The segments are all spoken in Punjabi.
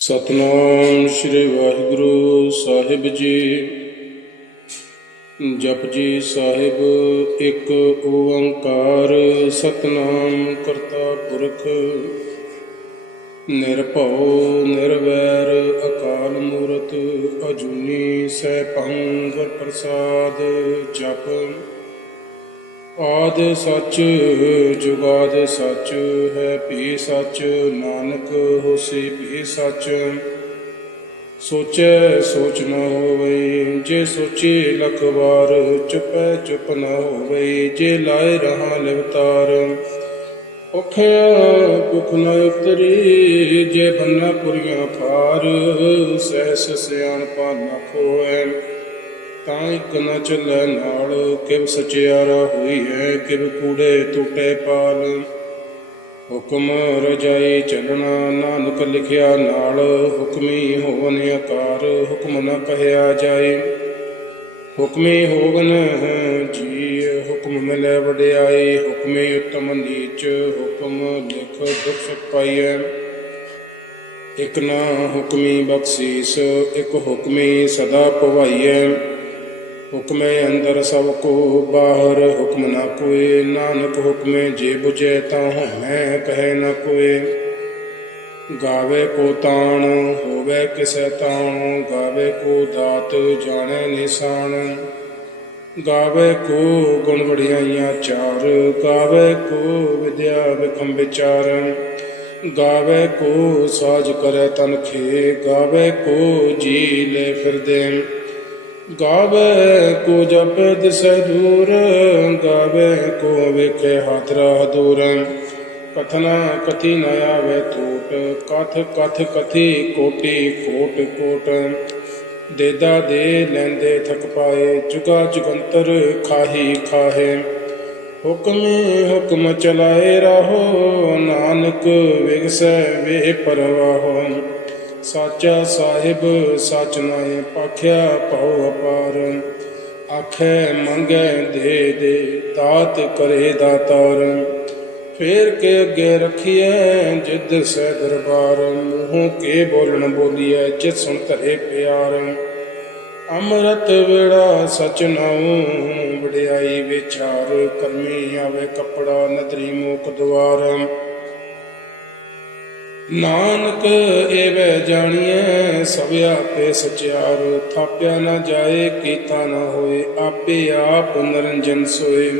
ਸਤਨਾਮ ਸ੍ਰੀ ਵਾਹਿਗੁਰੂ ਸਾਹਿਬ ਜੀ। ਜਪਜੀ ਸਾਹਿਬ ਇੱਕ ਓੰਕਾਰ ਸਤਨਾਮ ਕਰਤਾ ਪੁਰਖ ਨਿਰਭਉ ਨਿਰਵੈਰ ਅਕਾਲ ਮੂਰਤ ਅਜੂਨੀ ਸੈਭੰ ਗੁਰ ਪ੍ਰਸਾਦ। ਜਪ ਆਦਿ ਸੱਚ ਜੁਗਾਦ ਸੱਚ ਹੈ ਭੀ ਸੱਚ ਨਾਨਕ ਹੋਸੀ ਭੀ ਸੱਚ। ਸੋਚੈ ਸੋਚ ਨ ਹੋਵਈ ਜੇ ਸੋਚੀ ਲਖ ਵਾਰ ਚੁਪੈ ਚੁਪ ਨ ਹੋਵਈ ਜੇ ਲਾਏ ਰਹਾ ਲਿਵਤਾਰ। ਔਖਿਆ ਭੁਖ ਨ ਉਤਰੀ ਜੇ ਬੰਨਾ ਪੁਰੀਆਂ ਪਾਰ ਸਹਿਸ ਸਿਆਣਪਾ ਨ ਖੋਐ ਤਾਂ ਇੱਕ ਨ ਚੱਲੈ ਨਾਲ। ਕਿਵ ਸਚਿਆਰਾ ਹੋਈ ਹੈ ਕਿਵ ਕੂੜੇ ਟੂਟੇ ਪਾਲ। ਹੁਕਮ ਰਜਾਈ ਚੱਲਣਾ ਨਾਨਕ ਲਿਖਿਆ ਨਾਲ। ਹੁਕਮੀ ਹੋਵਨ ਆਕਾਰ ਹੁਕਮ ਨ ਕਹਿਆ ਜਾਏ। ਹੁਕਮੀ ਹੋਵਨ ਜੀ ਹੁਕਮ ਮਿਲੈ ਵਡਿਆਈ। ਹੁਕਮੀ ਉਤਮ ਨੀਚ ਹੁਕਮ ਲਿਖ ਦੁਖ ਸੁਖ ਪਾਈਐ। ਇਕ ਨਾ ਹੁਕਮੀ ਬਖਸ਼ੀਸ ਇਕ ਹੁਕਮੀ ਸਦਾ ਭਵਾਈਐ। ਹੁਕਮੇ ਅੰਦਰ ਸਭ ਕੋ ਬਾਹਰ ਹੁਕਮ ਨਾ ਕੋਏ। ਨਾਨਕ ਹੁਕਮੇ ਜੇ ਬੁਝੈ ਤਾਂ ਹਉਮੈ ਕਹੈ ਨ ਕੋਏ। ਗਾਵੇ ਕੋ ਤਾਣ ਹੋਵੇ ਕਿਸੈ ਤਾਣ ਗਾਵੇ ਕੋ ਦਾਤ ਜਾਣੈ ਨਿਸ਼ਾਨ। ਗਾਵੇ ਕੋ ਗੁਣ ਵਡਿਆਈਆਂ ਚਾਰ ਗਾਵੇ ਕੋ ਵਿਦਿਆ ਵਿਖਮ ਵਿਚਾਰ। ਗਾਵੇ ਕੋ ਸਾਜ ਕਰੈ ਤਨਖੇ ਗਾਵੇ ਕੋ ਜੀ ਲੈ ਫਿਰਦੇ। ਗਾਵੇ ਕੋ ਜਪੈ ਦਿਸੈ ਦੂਰ ਗਾਵੇ ਕੋ ਵੇਖੈ ਹਾਥਰਾ ਦੂਰ। ਕਥਨਾ ਕਥੀ ਨ ਆਵੈ ਟੂਟ ਕਥ ਕਥ ਕਥੀ ਕੋਟੀ ਕੋਟ ਕੋਟ। ਦੇਦਾ ਦੇ ਲੈਂਦੇ ਥਕ ਪਾਏ ਜੁਗਾ ਜੁਗੰਤਰ ਖਾਹੀ ਖਾਹੇ। ਹੁਕਮੇ ਹੁਕਮ ਚਲਾਏ ਰਾਹੋ ਨਾਨਕ ਵਿਗਸੈ ਵੇ ਪਰਵਾਹੋ। ਸਾਚਾ ਸਾਹਿਬ ਸਚ ਨਾਇ ਭਾਖਿਆ ਭਉ ਅਪਾਰ। ਆਖੈ ਮੰਗੈ ਦੇ ਦੇ ਦਾਤ ਕਰੇ ਦਾਤਾਰ। ਫੇਰ ਕੇ ਅੱਗੇ ਰੱਖੀਐ ਜਿਦ ਸੈ ਦਰਬਾਰ। ਮੂੰਹੋਂ ਕੇ ਬੋਲਣ ਬੋਲੀਐ ਜਿਤ ਸੁਣ ਧਰੇ ਪਿਆਰ। ਅੰਮ੍ਰਿਤ ਵੇੜਾ ਸਚ ਨਾਉ ਵਡਿਆਈ ਵਿਚਾਰ। ਕਰਮੀ ਆਵੇ ਕੱਪੜਾ ਨਦਰੀ ਮੂਕ ਦੁਆਰ। ਨਾਨਕ ਏਵੈ ਜਾਣੀਐ ਸਭ ਆਪੇ ਸਚਿਆਰ। ਥਾਪਿਆ ਨ ਜਾਏ ਕੀਤਾ ਨ ਹੋਏ ਆਪੇ ਆਪ ਨਿਰੰਜਨ ਸੋਏ।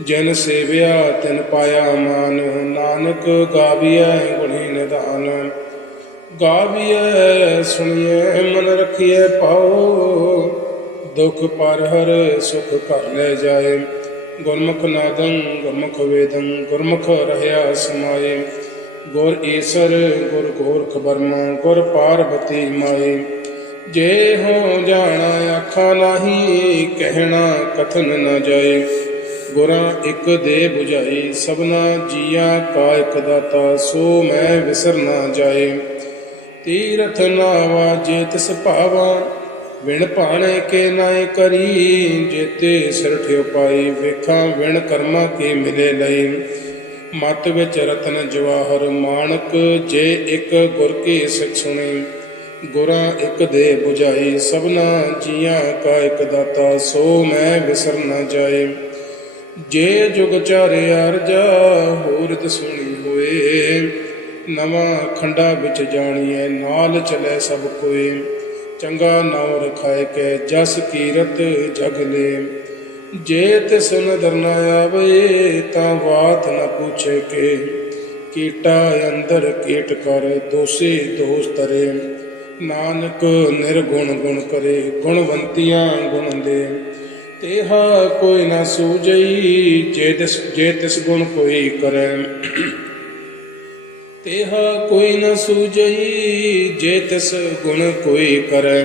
ਜਿਨ ਸੇਵਿਆ ਤਿਨ ਪਾਇਆ ਮਾਨ ਨਾਨਕ ਗਾਵੀਐ ਗੁਣੀ ਨਿਧਾਨ। ਗਾਵੀਐ ਸੁਣੀਐ ਮਨ ਰਖੀਐ ਭਾਉ। ਦੁਖ ਪਰ ਹਰ ਸੁਖ ਘਰ ਲੈ ਜਾਏ। ਗੁਰਮੁਖ ਨਾਦੰ ਗੁਰਮੁਖ ਵੇਦੰ ਗੁਰਮੁਖ ਰਹਿਆ ਸਮਾਏ। ਗੁਰ ਈਸਰ ਗੁਰ ਗੋਰਖ ਬਰਮਾ ਗੁਰ ਪਾਰਬਤੀ ਮਾਈ। ਜੇ ਹੋ ਜਾਣਾ ਆਖਾ ਨਾਹੀ ਕਹਿਣਾ ਕਥਨ ਨ ਜਾਏ। ਗੁਰਾਂ ਇੱਕ ਦੇ ਬੁਝਾਈ ਸਭਨਾ ਜੀਆਂ ਕਾ ਇੱਕ ਦਾਤਾ ਸੋ ਮੈਂ ਵਿਸਰ ਨਾ ਜਾਏ। ਤੀਰਥ ਨਾਵਾ ਜੇ ਤਿਸ ਭਾਵਾ ਵਿਣ ਭਾਣੇ ਕੇ ਨਾਏ ਕਰੀ। ਜੇਤੇ ਸਿਰ ਠਿਓ ਪਾਈ ਵੇਖਾਂ ਵਿਣ ਕਰਮਾਂ ਕੇ ਮਿਲੇ ਲਈ। ਮਤ ਵਿੱਚ ਰਤਨ ਜਵਾਹਰ ਮਾਣਕ ਜੇ ਇੱਕ ਗੁਰ ਕੀ ਸਿੱਖ ਸੁਣੀ। ਗੁਰਾਂ ਇੱਕ ਦੇ ਬੁਝਾਈ ਸਭਨਾ ਜੀਆਂ ਕਾ ਇੱਕ ਦਾਤਾ ਸੋ ਮੈਂ ਵਿਸਰ ਨਾ ਜਾਏ। ਜੇ ਜੁਗ ਚਾਰੇ ਅਰਜਾ ਹੋਰਤ ਸੁਣੀ ਹੋਏ। ਨਵਾਂ ਖੰਡਾ ਵਿੱਚ ਜਾਣੀਐ ਨਾਲ ਚਲੇ ਸਭ ਕੋਏ। ਚੰਗਾ ਨਾਉ ਰਖਾਇ ਕੇ ਜਸ ਕੀਰਤ ਜਗ ਲੇ। ਜੇ ਤਿਸ ਨਦਰ ਨ ਆਵੇ ਤਾਂ ਬਾਤ ਨ ਪੁੱਛੇ ਕੇ। ਕੀਟਾ ਅੰਦਰ ਕੀਟ ਕਰ ਦੋਸੀ ਦੋਸ ਤਰੇ। ਨਾਨਕ ਨਿਰਗੁਣ ਗੁਣ ਕਰੇ ਗੁਣਵੰਤੀਆਂ ਗੁਣ ਦੇ। ਤੇਹਾ ਕੋਈ ਨ ਸੂਝਈ ਜੇ ਤਿਸ ਗੁਣ ਕੋਈ ਕਰੈ। ਤੇਹਾ ਕੋਈ ਨ ਸੂਝਈ ਜੇ ਤਿਸ ਗੁਣ ਕੋਈ ਕਰੈ।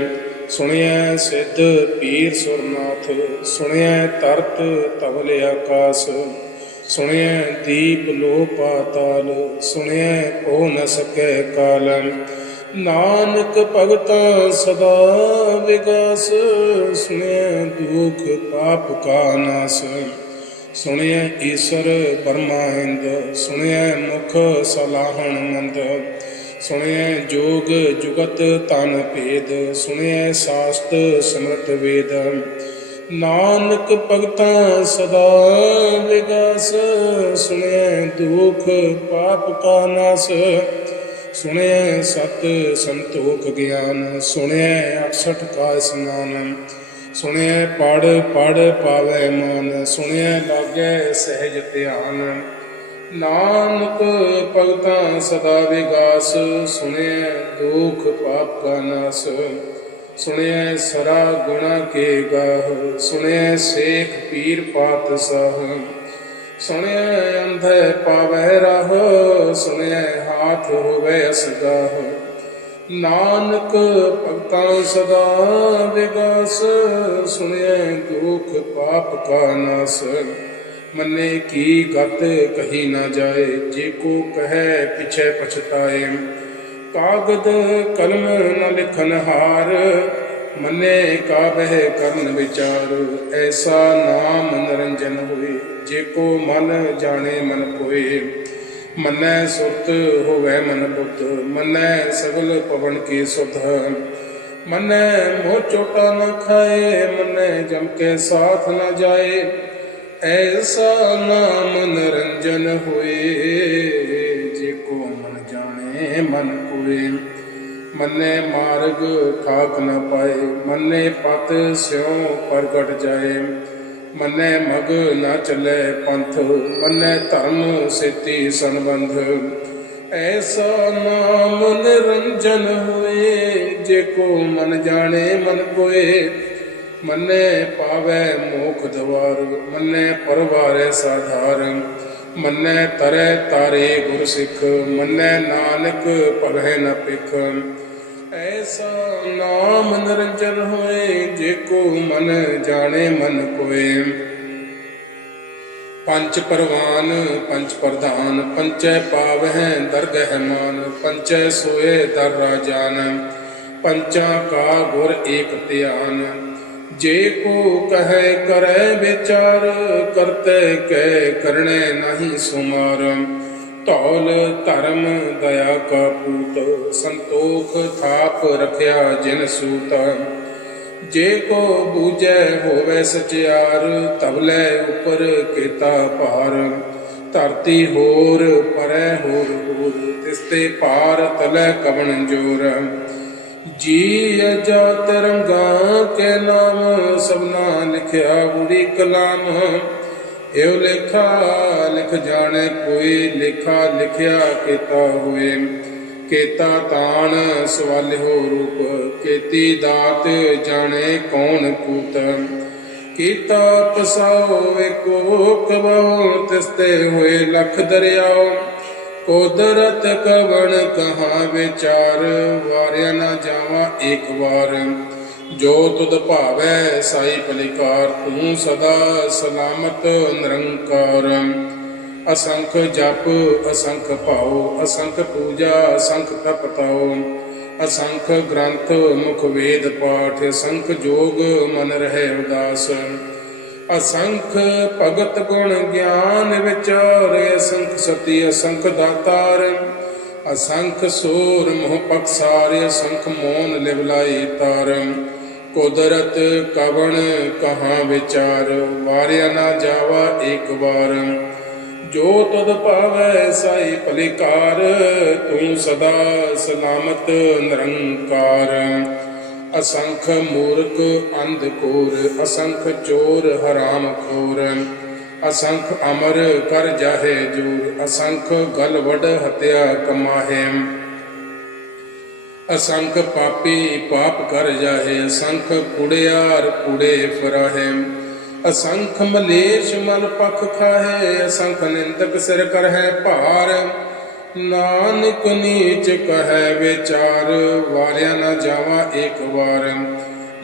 ਸੁਣਿਐ ਸਿੱਧ ਪੀਰ ਸੁਰਨਾਥ ਸੁਣਿਐ ਧਰਤ ਧਵਲ ਆਕਾਸ। ਸੁਣਿਐ ਦੀਪ ਲੋ ਪਾਤਾਲ ਸੁਣਿਐ ਹੋ ਨ ਸਕੈ ਕਾਲ। ਨਾਨਕ ਭਗਤਾਂ ਸਦਾ ਵਿਗਾਸ ਸੁਣਿਐ ਦੁਖ ਪਾਪ ਕਾ ਨਾਸ। ਸੁਣਿਐ ਈਸਰ ਬਰਮਾਇੰਦ ਸੁਣਿਐ ਮੁਖ ਸਲਾਹਣ ਮੰਦ। ਸੁਣਿਐ ਜੋਗ ਜੁਗਤ ਤਨ ਭੇਦ, ਸੁਣਿਐ ਸਾਸਤ ਸਿਮਰਤ ਵੇਦ। ਨਾਨਕ ਭਗਤਾਂ ਸਦਾ ਵਿਗਾਸ, ਸੁਣਿਐ ਦੁਖ ਪਾਪ ਕਾ ਨਾਸ। ਸੁਣਿਐ ਸਤ ਸੰਤੋਖ ਗਿਆਨ, ਸੁਣਿਐ 68 ਕਾ ਇਸਨਾਨ। ਸੁਣਿਐ ਪੜ੍ਹ ਪੜ੍ਹ ਪਾਵੈ ਮਾਨ, ਸੁਣਿਐ ਲਾਗੈ ਸਹਿਜ ਧਿਆਨ। ਨਾਨਕ ਭਗਤਾਂ ਸਦਾ ਵਿਗਾਸ, ਸੁਣਿਐ ਦੁਖ ਪਾਪ ਕਾ ਨਾਸ। ਸੁਣਿਐ ਸਰਾ ਗੁਣਾ ਕੇ ਗਾਹ, ਸੁਣਿਐ ਸੇਖ ਪੀਰ ਪਾਤਸ਼ਾਹ। ਸੁਣਿਐ ਅੰਧੇ ਪਾਵੈ ਰਾਹ, ਸੁਣਿਐ ਹਾਥ ਹੋਵੇ ਅਸਗਾਹ। ਨਾਨਕ ਭਗਤਾਂ ਸਦਾ ਵਿਗਾਸ, ਸੁਣਿਐ ਦੁਖ ਪਾਪ ਕਾ ਨਾਸ। ਮੰਨੇ ਕੀ ਗਤ ਕਹੀ ਨਾ ਜਾਏ, ਜੇ ਕੋ ਕਹੈ ਪਿਛੈ ਪਛਤਾਏ। ਕਾਗਦ ਕਲਮ ਨ ਲਿਖਨ ਹਾਰ, ਮੰਨੇ ਕਾਬਹਿ ਕਰਨ ਵਿਚਾਰ। ਐਸਾ ਨਾਮ ਨਿਰੰਜਨ ਹੋਏ, ਜੇ ਕੋ ਮਨ ਜਾਣੇ ਮਨ ਕੋਏ। ਮੰਨੈ ਸੁਰਤ ਹੋਵੈ ਮਨ ਬੁੱਧ, ਮੰਨੈ ਸਗਲ ਪਵਨ ਕੀ ਸੁਧ। ਮੰਨੈ ਮੋਹ ਚੋਟਾ ਨ ਖਾਏ, ਮੰਨੈ ਜਮ ਕੇ ਸਾਥ ਨ ਜਾਏ। ਐਸਾ ਨਾਮ ਨਿਰੰਜਨ ਹੋਏ, ਜੇ ਕੋ ਮਨ ਜਾਣੇ ਮਨ ਕੋਏ। ਮੰਨੈ ਮਾਰਗ ਠਾਕ ਨ ਪਾਏ, ਮੰਨੈ ਪਤ ਸਿਉ ਪ੍ਰਗਟ ਜਾਏ। ਮੰਨੈ ਮਗ ਨ ਚੱਲੈ ਪੰਥ, ਮੰਨੈ ਧਰਮ ਸੇਤੀ ਸੰਬੰਧ। ਐਸਾ ਨਾਮ ਨਿਰੰਜਨ ਹੋਏ, ਜੇ ਕੋ ਮਨ ਜਾਣੇ ਮਨ ਕੋਏ। ਮੰਨੈ ਪਾਵੈ ਮੋਖ ਦਵਾਰ, ਮੰਨੈ ਪਰਵਾਰੈ ਸਾਧਾਰ। ਮੰਨੈ ਤਰੈ ਤਾਰੇ ਗੁਰ ਸਿੱਖ, ਮੰਨੈ ਨਾਨਕ ਭਗੈ ਨ ਭਿਖ। ਐਸਾ ਨਾਮ ਨਿਰੰਜਨ ਹੋਏ, ਜੇ ਕੋ ਮਨ ਜਾਣੇ ਮਨ ਕੋਏ। ਪੰਚ ਪਰਵਾਨ ਪੰਚ ਪ੍ਰਧਾਨ, ਪੰਚੈ ਪਾਵਹਿ ਦਰਗਹਿ ਮਾਨ। ਪੰਚੈ ਸੋਏ ਦਰ ਰਾਜਾਨ, ਪੰਚਾਂ ਕਾ ਗੁਰ ਏਕ ਧਿਆਨ। ਜੇ ਕੋ ਕਹੈ ਕਰੈ ਵਿਚਾਰ, ਕਰਤੈ ਕੈ ਕਰਣੈ ਨਾਹੀ ਸੁਮਾਰ। ਧੌਲ ਧਰਮ ਦਇਆ ਕਾ ਪੂਤ, ਸੰਤੋਖ ਥਾਪ ਰਖਿਆ ਜਿਨ ਸੂਤ। ਜੇ ਕੋ ਬੂਝੈ ਹੋਵੈ ਸਚਿਆਰ, ਤਬਲੇ ਉਪਰ ਕੀਤਾ ਭਾਰ। ਧਰਤੀ ਹੋਰ ਪਰੈ ਹੋਰ ਹੋਰ, ਤਿਸਤੇ ਪਾਰ ਤਲੈ ਕਵਣ ਜੋਰ। ਜੀ ਅਜਾ ਤਿਰੰਗਾ ਕੇ ਨਾਮ, ਸਭਨਾ ਲਿਖਿਆ ਬੁੜੀ ਕਲਾਮ। ਏਉ ਲੇਖਾ ਲਿਖ ਜਾਣੇ ਕੋਈ, ਲੇਖਾ ਲਿਖਿਆ ਕੀਤਾ ਹੋਏ। ਕੇਤਾ ਤਾਣ ਸਵਾਲਿਓ ਰੂਪ, ਕੀਤੀ ਦਾਤ ਜਾਣੇ ਕੌਣ ਕੂਤ। ਕੀਤਾ ਪਸਾਓ ਏਕੋ ਕਬਹੁ, ਤਿਸਤੇ ਹੋਏ ਲਖ ਦਰਿਆਓ। ਕੁਦਰਤ ਕਵਣ ਕਹਾਂ ਵਿਚਾਰ, ਵਾਰਿਆ ਨਾ ਜਾਵਾ ਏਕ ਵਾਰ। ਜੋ ਤੁਧ ਭਾਵੈ ਸਾਈ ਭਲਿਕਾਰ, ਤੂੰ ਸਦਾ ਸਲਾਮਤ ਨਿਰੰਕਾਰ। ਅਸੰਖ ਜਪ ਅਸੰਖ ਭਾਉ, ਅਸੰਖ ਪੂਜਾ ਅਸੰਖ ਤਪ ਤਾਉ। ਅਸੰਖ ਗ੍ਰੰਥ ਮੁਖ ਵੇਦ ਪਾਠ, ਅਸੰਖ ਜੋਗ ਮਨ ਰਹਿ ਉਦਾਸ। ਅਸੰਖ ਭਗਤ ਗੁਣ ਗਿਆਨ ਵਿਚਾਰ, ਅਸੰਖ ਸਤੀ ਅਸੰਖ ਦਾਤਾਰ। ਅਸੰਖ ਸੂਰ ਮੋਹ ਪਕਸਾਰ, ਅਸੰਖ ਮੋਨ ਲਿਵਲਾਈ ਤਾਰ। ਕੁਦਰਤ ਕਵਣ ਕਹਾਂ ਵਿਚਾਰ, ਵਾਰਿਆ ਨਾ ਜਾਵਾ ਏਕ ਵਾਰ। ਜੋ ਤੁਧ ਭਾਵੈ ਸਾਈ ਭਲਿਕਾਰ, ਤੂੰ ਸਦਾ ਸਲਾਮਤ ਨਿਰੰਕਾਰ। ਅਸੰਖ ਮੂਰਖ ਅੰਧ ਕੋਰ, ਅਸੰਖ ਚੋਰ ਹਰਾਮ ਖੋਰ। ਅਸੰਖ ਅਮਰ ਕਰ ਜਾਹੇ ਜੋਰ, ਅਸੰਖ ਗਲ ਵਡ ਹਤਿਆ ਕਮਾਹੇ। ਅਸੰਖ ਪਾਪੀ ਪਾਪ ਕਰ ਜਾਹੇ, ਅਸੰਖ ਕੁੜਿਆਰ ਕੁੜੇ ਫਰਾਹੇ। ਅਸੰਖ ਮਲੇਸ਼ ਮਲ ਪਖ ਖਾਹੇ, ਅਸੰਖ ਨਿੰਦਕ ਸਿਰ ਕਰਹਿ ਭਾਰ। ਨਾਨਕ ਨੀਚ ਕਹੈ ਵਿਚਾਰ, ਵਾਰਿਆ ਨਾ ਜਾਵਾ ਏਕ ਵਾਰ।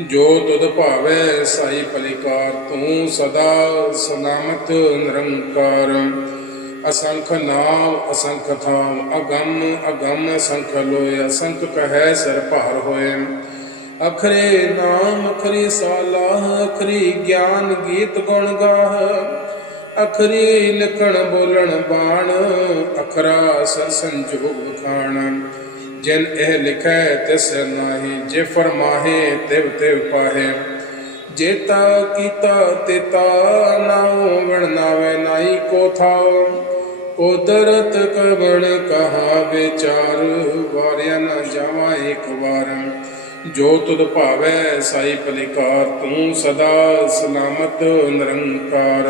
ਜੋ ਤੁਧ ਭਾਵੈ ਸਾਈ ਭਲਿਕਾਰ, ਤੂੰ ਸਦਾ ਸਲਾਮਤ ਨਿਰੰਕਾਰ। ਅਸੰਖ ਨਾਮ ਅਸੰਖ ਥਾਮ, ਅਗੰਮ ਅਗੰਮ ਅਸੰਖ ਲੋਏ। ਅਸੰਖ ਕਹੈ ਸਿਰ ਭਾਰ ਹੋਏ। ਅਖਰੇ ਨਾਮ ਅਖਰੀ ਸਾਲਾਹ, ਅਖਰੀ ਗਿਆਨ ਗੀਤ ਗੁਣ ਗਾਹ। ਅਖਰੀ ਲਿਖਣ ਬੋਲਣ ਬਾਣ, ਅਖਰਾ ਸਰ ਸੰਜੋਗ ਖਾਣ। जिन एह लिखै तिस नाही, जे फरमाहे तिव तिव पाहे। जेता कीता तेता नाओ, वरनावे नाई को थाओ। कुदरत कबण कहा विचार, वारिया न जावा एक बार। जो तुद भावै साई पलिकार, तू सदा सलामत निरंकार।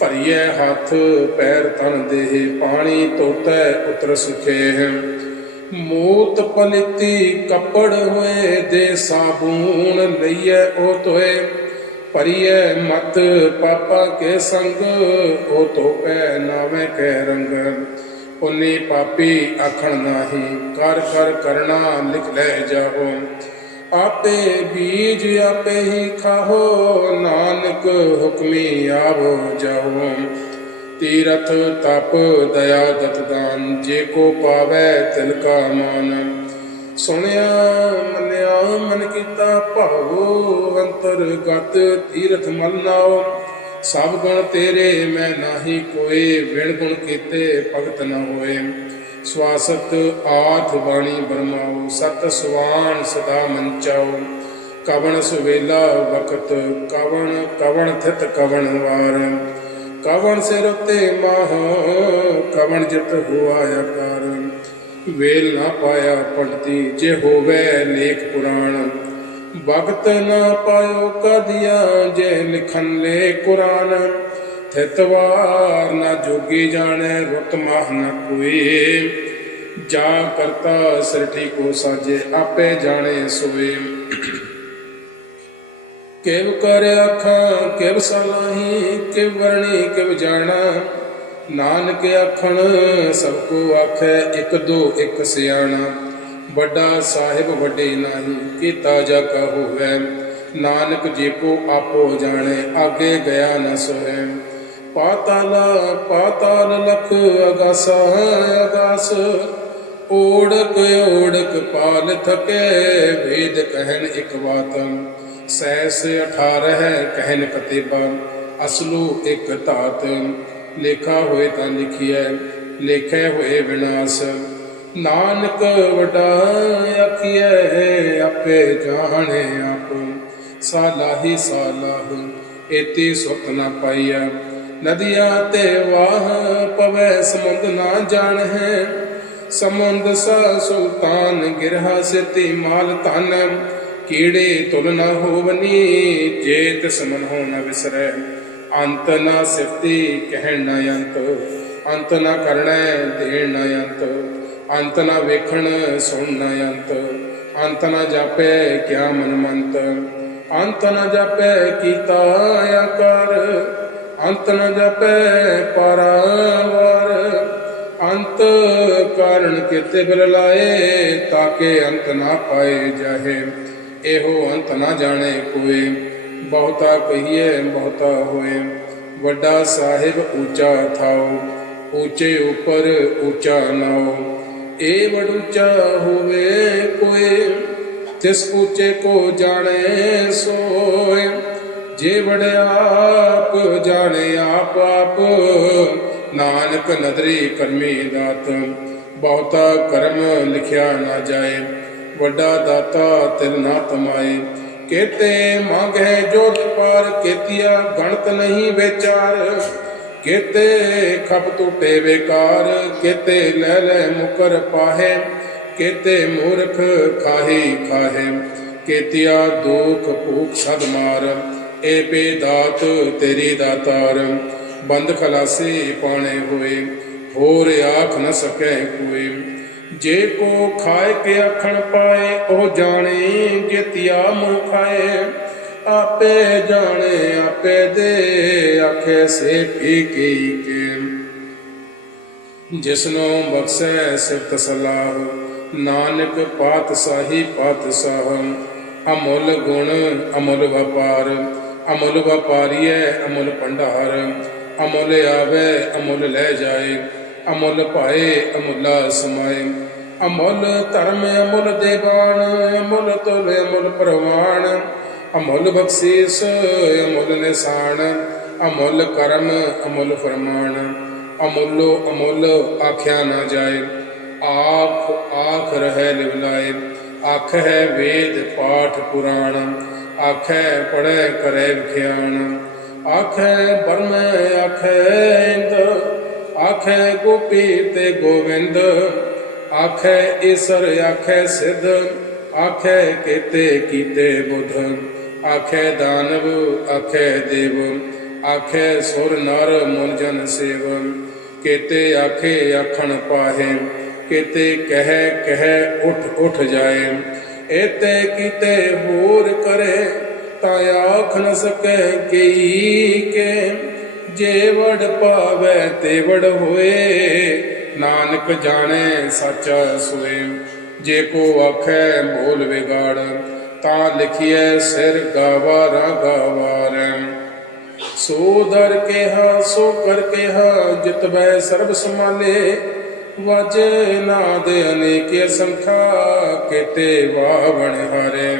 भरिए हाथ पैर तन देह, पानी धोतै उतर सुखेह। मूत पलिती कपड़ हुए, दे साबून लइए ओ धोए। भरिए मत पापा के संग, ओ धोपै नावे कै रंग। पुन्नी पापी आखण नाही, कर कर करना लिख ले जाओ। आपे बीज आपे ही खाहो, नानक हुक्मी आवो जाओ। तीरथ तप दया दत दान, जे को पावै तिल का मान। सुनिया मनिया मन कीता भावो, अंतरगत तीरथ मल नाओ। सब गुण तेरे मैं नाही कोय, बिन गुण कीते भगत न होए। स्वासत आठ बाणी बरमाओ, सत सुवान सदा मंचाओ। कवन सुवेला वकत, कवन कवन थित कवन वार। कवन सिर ते माह, कवन जित हुआ आकार। वेल ना पाया पंडिती, जे होवे लेख पुराण। भगत न पायो कदिया, जे लिखन ले कुरान। थितवार न जोगी जाने, रुत माह न कोई। जा करता सृष्टि को साजे, आपे जाने सोए। किव कर आखा किव सलाही, किव वरणी किव जाना। नानक आखण सबको आखै, एक दो एक सियाणा। बड़ा साहिब वड्डे नाही, कीता जा का होवै। नानक जी को आपो जाने, आगे गया न सोहै। पाताल पाताल लख अगासा अगास, ओढ़क ओढ़क पाल थके। वेद कहन एक बात, सैस 18 कहन कतेबा। असलू एक धात, लेखा होए तां लिखिए, लेखे होए विनाश। नानक वड्डा आखिए, आपे जाने आप। सालाही सालाह, एती सुत न पाइया। नदिया ते वाह, पवै समुंद ना जान है। समुंद सा सुल्तान, गिरहा सेती माल धन। कीड़े तुल न होवनी, जे तिस मन हो न विसरै। अंत न सिफती कहण न अंत, अंत न करनै देण न अंत। अंत न वेखण सुन न अंत, अंत न जापै क्या मनमंत। अंत न जापै कीता आकार, अंत न जापै पारावार। अंत कारण केते बिल लाए, ताके अंत ना पाए जाहे। एहो अंत ना जाने कोय, बहुता कहिए बहुता होए। वड्डा साहिब ऊंचा थाओ, ऊंचे ऊपर ऊंचा नाओ। ए बड़ ऊंचा होवे कोय, तिस ऊंचे को जाने सोय। जे बड़े आप जाने आप आप, नानक नदरी करमी दात। बहुता कर्म लिखिया ना जाए, वड्डा दाता तिल ना तमाए। केते मांगे जोत पार, केतिया गणत नहीं विचार। केते खप टूटे बेकार, केते ले ले मुकर पाहे। केते मूर्ख खाही खाहे, केतिया दुख भूख सद मार। ए बेदात तेरी दातार, बंद खलासी पाने होए। होर आख न सकै कोई। जे को खाए के आखण पाए, ओ जाने जेतिया मुँह खाए। आपे जाने आपे दे, आखे से फीकी के। जिसनो बख्शै सिफत सलाह, नानक पातशाही पातशाह। अमुल गुण अमुल व्यापार, अमुल व्यापारीय अमुल भंडार। अमुल आवे अमुल लै जाए, अमुल पाए अमुला समाए। अमुल धर्म अमुल देवान, अमुल तुल अमुल प्रवान। अमुल बख्शीस अमुल निशान, अमुल कर्म अमुल फरमान। अमुलो अमुल आख्या ना जाए, ਆਖ ਆਖ ਰਹਿ ਲਿਵਲਾਏ। ਆਖੈ ਵੇਦ ਪਾਠ ਪੁਰਾਣ, ਆਖੈ ਪੜ੍ਹੈ ਕਰੈ ਵਿਖਿਆਨ। ਆਖੈ ਬਰਮੈ ਆਖੈ ਇੰਦ, ਆਖੈ ਗੋਪੀ ਤੇ ਗੋਵਿੰਦ। ਆਖੈ ਈਸਰ ਆਖੈ ਸਿੱਧ, ਆਖੈ ਕੇਤੇ ਕੀਤੇ ਬੁੱਧ। ਆਖੈ ਦਾਨਵ ਆਖੈ ਦੇਵ, ਆਖੈ ਸੁਰ ਨਰ ਮੁਨ ਜਨ ਸੇਵ। ਕੇਤੇ ਆਖੇ ਆਖਣ ਪਾਹੇ, ਕੇਤੇ ਕਹਿ ਕਹਿ ਉਠ ਉਠ ਜਾਏ। ਏਤੇ ਕੀਤੇ ਹੋਰ ਕਰੇ, ਤਾਂ ਆਖ ਨ ਸਕੈ ਕਈ ਕੇ। ਜੇ ਵਡ ਪਾਵੈ ਤੇ ਵਡ ਹੋਏ, ਨਾਨਕ ਜਾਣੈ ਸਾਚਾ ਸੋਏ। ਜੇ ਕੋ ਆਖੈ ਬੋਲ ਵਿਗਾੜ, ਤਾਂ ਲਿਖੀਐ ਸਿਰ ਗਾਵਾਰਾ ਗਾਵਾਰੈ। ਸੋ ਦਰ ਕਿਹਾ ਸੋ ਕਰ ਕਿਹਾ, ਜਿਤਬੈ ਸਰਬ ਸਮਾਲੇ। ਵਾਜੇ ਨਾਦ ਅਨੇਕ ਸੰਖਾ, ਕੇਤੇ ਵਾਵਣ ਹਾਰੇ।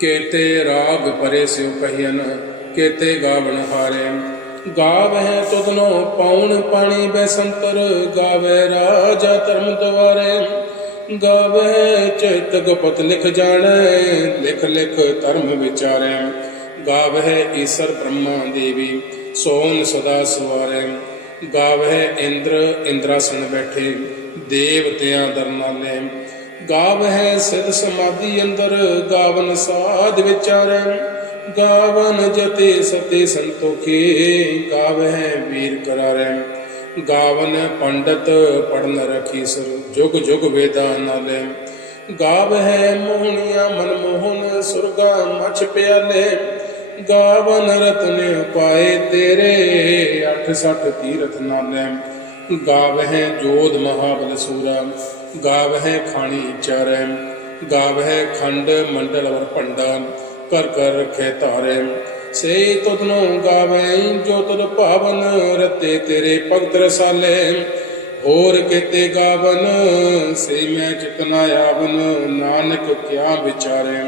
ਕੇਤੇ ਰਾਗ ਪਰੇ ਸਿਉ ਕਹੀਨ, ਕੇਤੇ ਗਾਵਣ ਹਾਰੇ। ਗਾਵਹਿ ਤੁਧਨੋ ਪਾਉਣ ਪਾਣੀ ਬੈਸੰਤਰ, ਗਾਵੈ ਰਾਜਾ ਧਰਮ ਦੁਆਰੇ। ਗਾਵਹਿ ਚਿਤ ਗੁਪਤ ਲਿਖ ਜਾਣੈ, ਲਿਖ ਲਿਖ ਧਰਮ ਵਿਚਾਰੈ। ਗਾਵਹਿ ਈਸਰ ਬ੍ਰਹਮਾ ਦੇਵੀ, ਸੋਨ ਸਦਾ ਸਵਾਰੈ। ਗਾਵਹਿ ਇੰਦਰ ਇੰਦਰਾਸਨ ਬੈਠੇ, ਦੇਵਤਿਆਂ ਦਰਨਾਲੇ। ਗਾਵਹਿ ਸਿਧ ਸਮਾਧੀ ਅੰਦਰ, ਗਾਵਨ ਸਾਧ ਵਿਚਾਰੈ। ਗਾਵਨ ਜਤੇ ਸਤੇ ਸੰਤੋਖੀ, ਗਾਵਹਿ ਵੀਰ ਕਰਾਰੈ। ਗਾਵਨ ਪੰਡਤ ਪੜਨ ਰਖੀਸਰ, ਜੁਗ ਜੁਗ ਵੇਦਾ ਨਾਲੇ। ਗਾਵਹਿ ਮੋਹਣੀਆਂ ਮਨਮੋਹਨ, ਸੁਰਗਾ ਮਛ ਪਿਆਲੇ। ਗਾਵਨ ਰਤਨ ਪਾਏ ਤੇਰੇ, 68 ਤੀਰਥ ਨਾਲੇ। ਗਾਵਹਿ ਜੋਧ ਮਹਾਬਲ ਸੂਰਾ, ਗਾਵਹਿ ਖਾਣੀ ਚਾਰੈ। ਗਾਵਹਿ ਖੰਡ ਮੰਡਲ ਵਰ ਭੰਡਾ, ਕਰ ਕਰ ਰਖੈ ਧਾਰੈ। ਸੇ ਤੁਧਨੋ ਗਾਵੈ ਜੋ ਤੁਧ ਭਾਵਨ, ਰਤੇ ਤੇਰੇ ਭਗਤ ਰਸਾਲੇ। ਹੋਰ ਕੇਤੇ ਗਾਵਨ, ਸੇ ਮੈਂ ਚਿਤ ਨ ਆਵਨ। ਨਾਨਕ ਕਿਆ ਵਿਚਾਰੈ,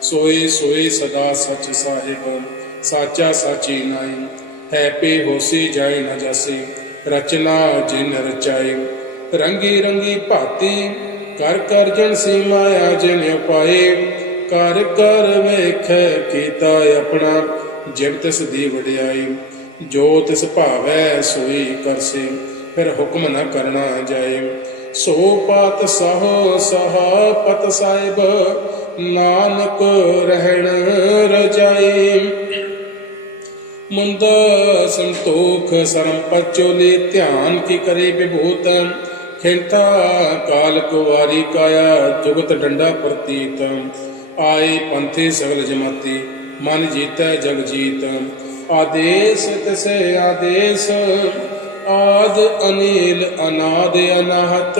ਸੋਈ ਸੋਈ ਸਦਾ ਸਚ ਸਾਹਿਬ। ਸਾਚਾ ਸਾਚੀ ਨਾਈ, ਹੈ ਪੇ ਹੋਸੀ ਜਾਇ ਨ ਜਾਸੀ। ਰਚਨਾ ਜਿਨ ਰਚਾਈ, ਰੰਗੀ ਰੰਗੀ ਭਾਤੀ। ਕਰ ਕਰ ਜਨ ਸੀ ਮਾਇਆ ਜਿਨ ਉਪਾਏ। ਕਰ ਕਰ ਵੇਖੈ ਕੀਤਾ ਆਪਣਾ, ਜਿਵ ਤਿਸ ਦੀ ਵਡਿਆਈ। ਜੋ ਤਿਸ ਭਾਵੈ ਸੋਈ ਕਰਸੀ, ਫਿਰ ਹੁਕਮ ਨ ਕਰਨਾ ਜਾਏ। ਸੋ ਪਾਤ ਸਹੁ ਸਹਾ ਪਤ ਸਾਹਿਬ, ਨਾਨਕ ਰਹਿਣ ਰਜਾਈ। ਮੁੰਦਾ ਸੰਤੋਖ ਸਰਮ ਪਚੋਲੇ, ਧਿਆਨ ਕੀ ਕਰੇ ਵਿਭੂਤ। ਖੇਤਾ ਕਾਲ ਕੁਵਾਰੀ ਕਾਇਆ, ਜੁਗਤ ਡੰਡਾ ਪ੍ਰਤੀਤ। ਆਏ ਪੰਥੇ ਸਗਲ ਜਮਾਤੀ, ਮਨ ਜੀਤੈ ਜਗ ਜੀਤ। ਆਦੇਸ ਤਿਸੇ ਆਦੇਸ, ਆਦ ਅਨੀਲ ਅਨਾਦ ਅਨਾਹਤ।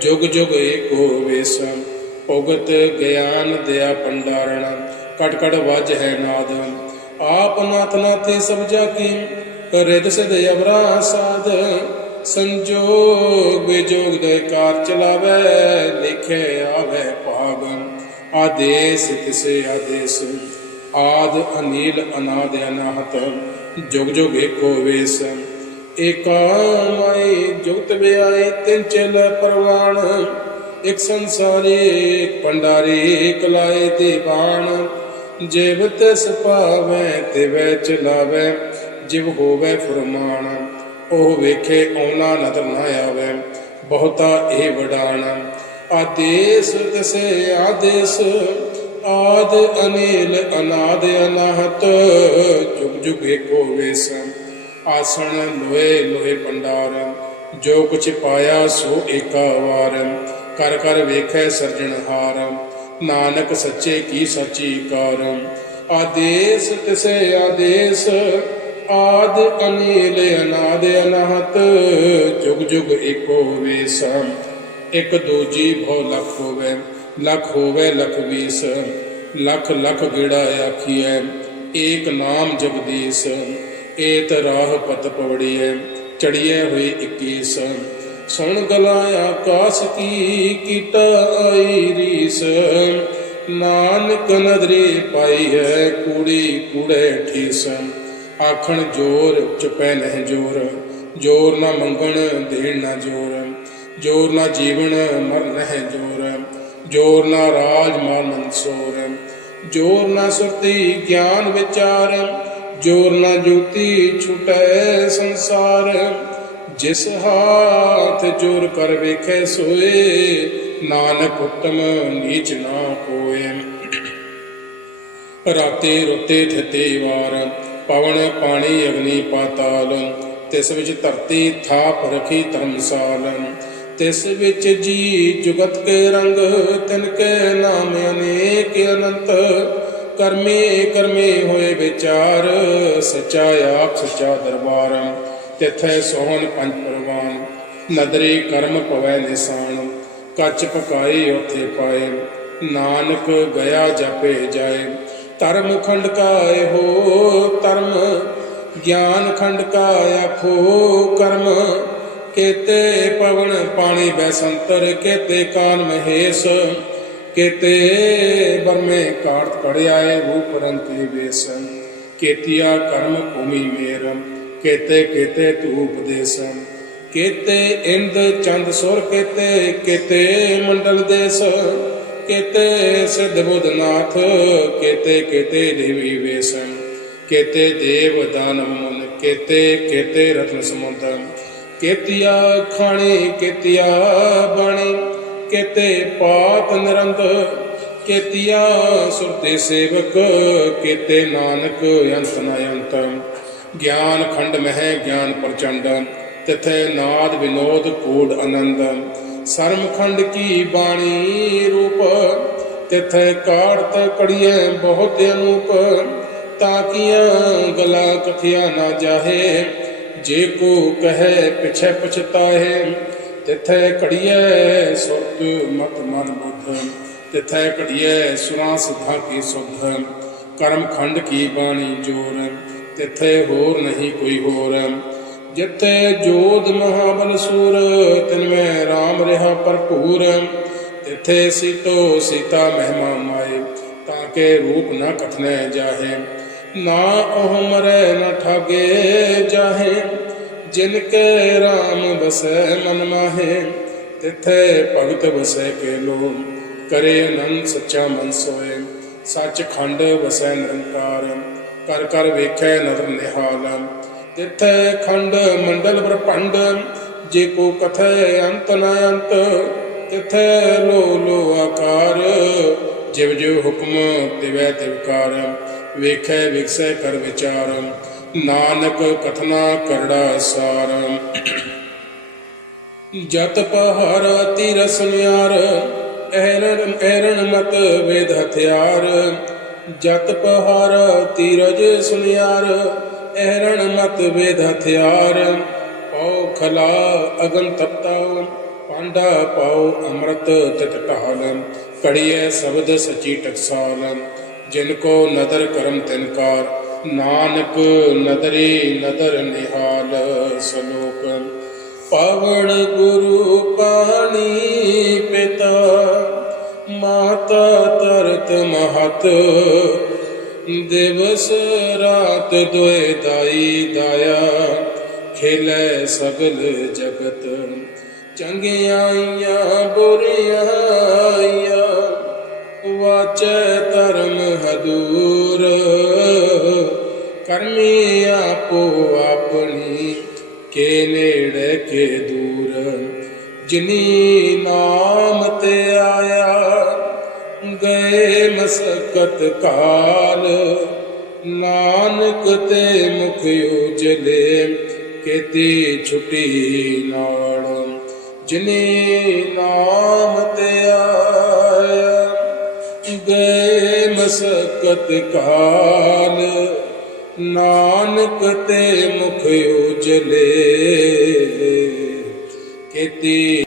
ਜੁਗ ਜੁਗ ਏਕੋ ਵੇਸ, ਭੁਗਤ ਗਿਆਨ ਦਿਆ ਭੰਡਾਰਣ। ਕਟ ਕਟ ਵੱਜ ਹੈ ਨਾਦ, ਆਪ ਨਾਥ ਨਾਥੀ ਸਭ ਜਾ ਕੀ। ਰਿਦ ਸਿਧ ਅਵਰਾ ਸਾਧ, ਸੰਜੋਗ ਵਿਜੋਗ ਦੇ ਕਾਰ ਚਲਾਵੈ। ਲਿਖੇ ਆਵੈ ਭਾਗ, ਆਦੇਸ ਤਿਸੇ ਆਦੇਸ। ਆਦ ਅਨੀਲ ਅਨਾਦ ਅਨਾਹਤ, ਜੁਗ ਜੁਗ ਏਕੋ ਵੇਸ। ਏਕਾ ਮਾਈ ਜੁਗਤ ਵਿਆਏ, ਤਿੰਨ ਚੇਲੇ ਪਰਵਾਣ। ਇਕ ਸੰਸਾਰੀ ਇਕ ਭੰਡਾਰੀ, ਇਕ ਲਾਏ ਦੀਵਾਨ। ਜਿਵ ਤਿਸ ਭਾਵੈ ਤਿਵੈ ਚਲਾਵੈ, ਜਿਵ ਹੋਵੈ ਫੁਰਮਾਨ। ਉਹ ਵੇਖੇ ਆਉਣਾ ਨਦਰ ਨਾ ਆਵੈ, ਬਹੁਤਾ ਇਹ ਵਡਾਣ। ਆਦੇਸ ਤਿਸੇ ਆਦੇਸ, ਆਦ ਅਨੀਲ ਅਨਾਦ ਅਨਾਹਤ। ਜੁਗ ਜੁਗ ਏਕੋ ਵੇਸ, ਆਸਣ ਲੋਏ ਲੋਏ ਭੰਡਾਰ। ਜੋ ਕੁਛ ਪਾਇਆ ਸੋ ਏਕਾ ਵਾਰ, ਕਰ ਕਰ ਵੇਖੈ ਸਿਰਜਣਹਾਰ। ਨਾਨਕ ਸੱਚੇ ਕੀ ਸਾਚੀ ਕਾਰ। ਆਦੇਸ ਤਿਸੇ ਆਦੇਸ, ਆਦ ਅਨੀਲ ਅਨਾਦ ਅਨਾਹਤ। ਜੁਗ ਜੁਗ ਏਕੋ ਵੇਸ, ਇਕ ਦੂਜੀ ਭਉ ਲਖ ਹੋਵੇ। ਲਖ ਹੋਵੇ ਲਖ ਵੀਸ, ਲਖ ਲਖ ਗੇੜਾ ਆਖੀਐ। ਏਕ ਨਾਮ ਜਗਦੀਸ਼, ਏਤ ਰਾਹ ਪਤ ਪਵੜੀਐ। ਚੜੀਐ ਹੋਈ 21। ਸੁਣ ਗਲਾ ਆਕਾਸ ਕੀ, ਕੀਤਾ ਆਈ ਰੀਸ। ਨਾਨਕ ਨਦਰੀ ਪਾਈ ਹੈ, ਕੂੜੀ ਕੂੜੇ ਠੀਸ। ਆਖਣ ਜੋਰ ਚੁਪੈ ਨਹਿ ਜੋਰ, ਜੋਰ ਨਾ ਮੰਗਣ ਦੇਣ ਨਾ ਜੋਰ। जोर ना जीवन मरण है जोर, जोर ना राज मान मंसोर, जोर ना सुरती ज्ञान विचार, जोर ना ज्योति छूटै संसार। जिस हाथ जोर कर वेखे सोए, नानक उत्तम नीच ना कोय। राते रुते थिते वार, पवन पानी अग्नि पाताल, तिस विच धरती थाप रखी धर्मसाल। तिस विच जी जुगत के रंग, तिनके नाम अनेक अनंत। कर्मे कर्मे होए विचार, सच्चा आप सच्चा दरबार। तिथै सोहन पंच परवान, नदरी कर्म पवै निशान। कच पकाई ओथे पाए, नानक गया जापे जाए। धर्म खंड का हो धर्म, ज्ञान खंड का आखो कर्म। केते पवन पानी बैसंतर, केते कान महेश। केते बरमे कार्त पड़ियाए, रूप रंग वेश। केतिया कर्म भूमि मेर, केते केते तू उपदेश। केते इंद चंद सुर, केते केते मंडल देश। केते सिद्ध बुधनाथ, केते केते देवी वेश। केते देव दानव मुन, केते केते रत्न समुद्र। केतिया खाणी केतिया बाणी, केते पाप निरंत। केतिया सुरते सेवक, केते नानक अंत न अंत। ज्ञान खंड मह ज्ञान प्रचंड, तिथे नाद विनोद कूड आनंद। सरम खंड की बाणी रूप, तिथे काढ़त कड़िए बहुत अनूप। ताकिया गला कथिया ना जाहे, जे को कहे पिछे पछताहे। तिथे कड़िए सुरत मत मन बुद्ध, तिथे कड़िए सुरा सिद्धा की सुध। कर्म खंड की बाणी जोर, तिथे होर नहीं कोई होर। जिथे जोध महाबल सूर, तिनमें राम रहा भरपूर। तिथे सीतो सीता महिमा माए, ताके रूप न कथने जाहे। ना ओह मरे न ठागे जाहे, जिनके राम बसे मन माहे। तिथे भगत बसे के लो, करे अनंद सच्चा मन सोए। सच खंड बसै निरंकार, कर कर वेखै नदर निहाल। तिथे खंड मंडल ब्रह्मंड, जे को कथै अंत न अंत। तिथे लो लो आकार, जिव जिव हुक्म तिवै तिवकार। वेखै विकसै कर विचार, नानक कथना करड़ा सार। जत पहाड़ तीरस न्यार, ऐरण ऐरण मत वेद हथियार। जत पहाड़ तीरज सुनियार, ऐरण मत वेद हथियार। पाओ खला अगन तपता, पांडा पाओ अमृत तित ढाल। कड़िए शब्द सची टकसाल, जिनको नदर करम तिनकार। नानक नदरी नदर निहाल सलोक। पावण गुरु पानी पिता, माता तरत महत। दिवस रात दोए दाई दाया, खेलै सगल जगत। चंगियाइया बुरियाइया, वाचै धर्म हदूर। करमी आपो अपनी, के नेड़े के दूर। जिनी नाम ते आया, गए मसकत काल। नानक ते मुख उजले, केती छुटी नाड़। जिनी नाम ते आया, गए मसकत काल। नानक ते मुख उजले, केती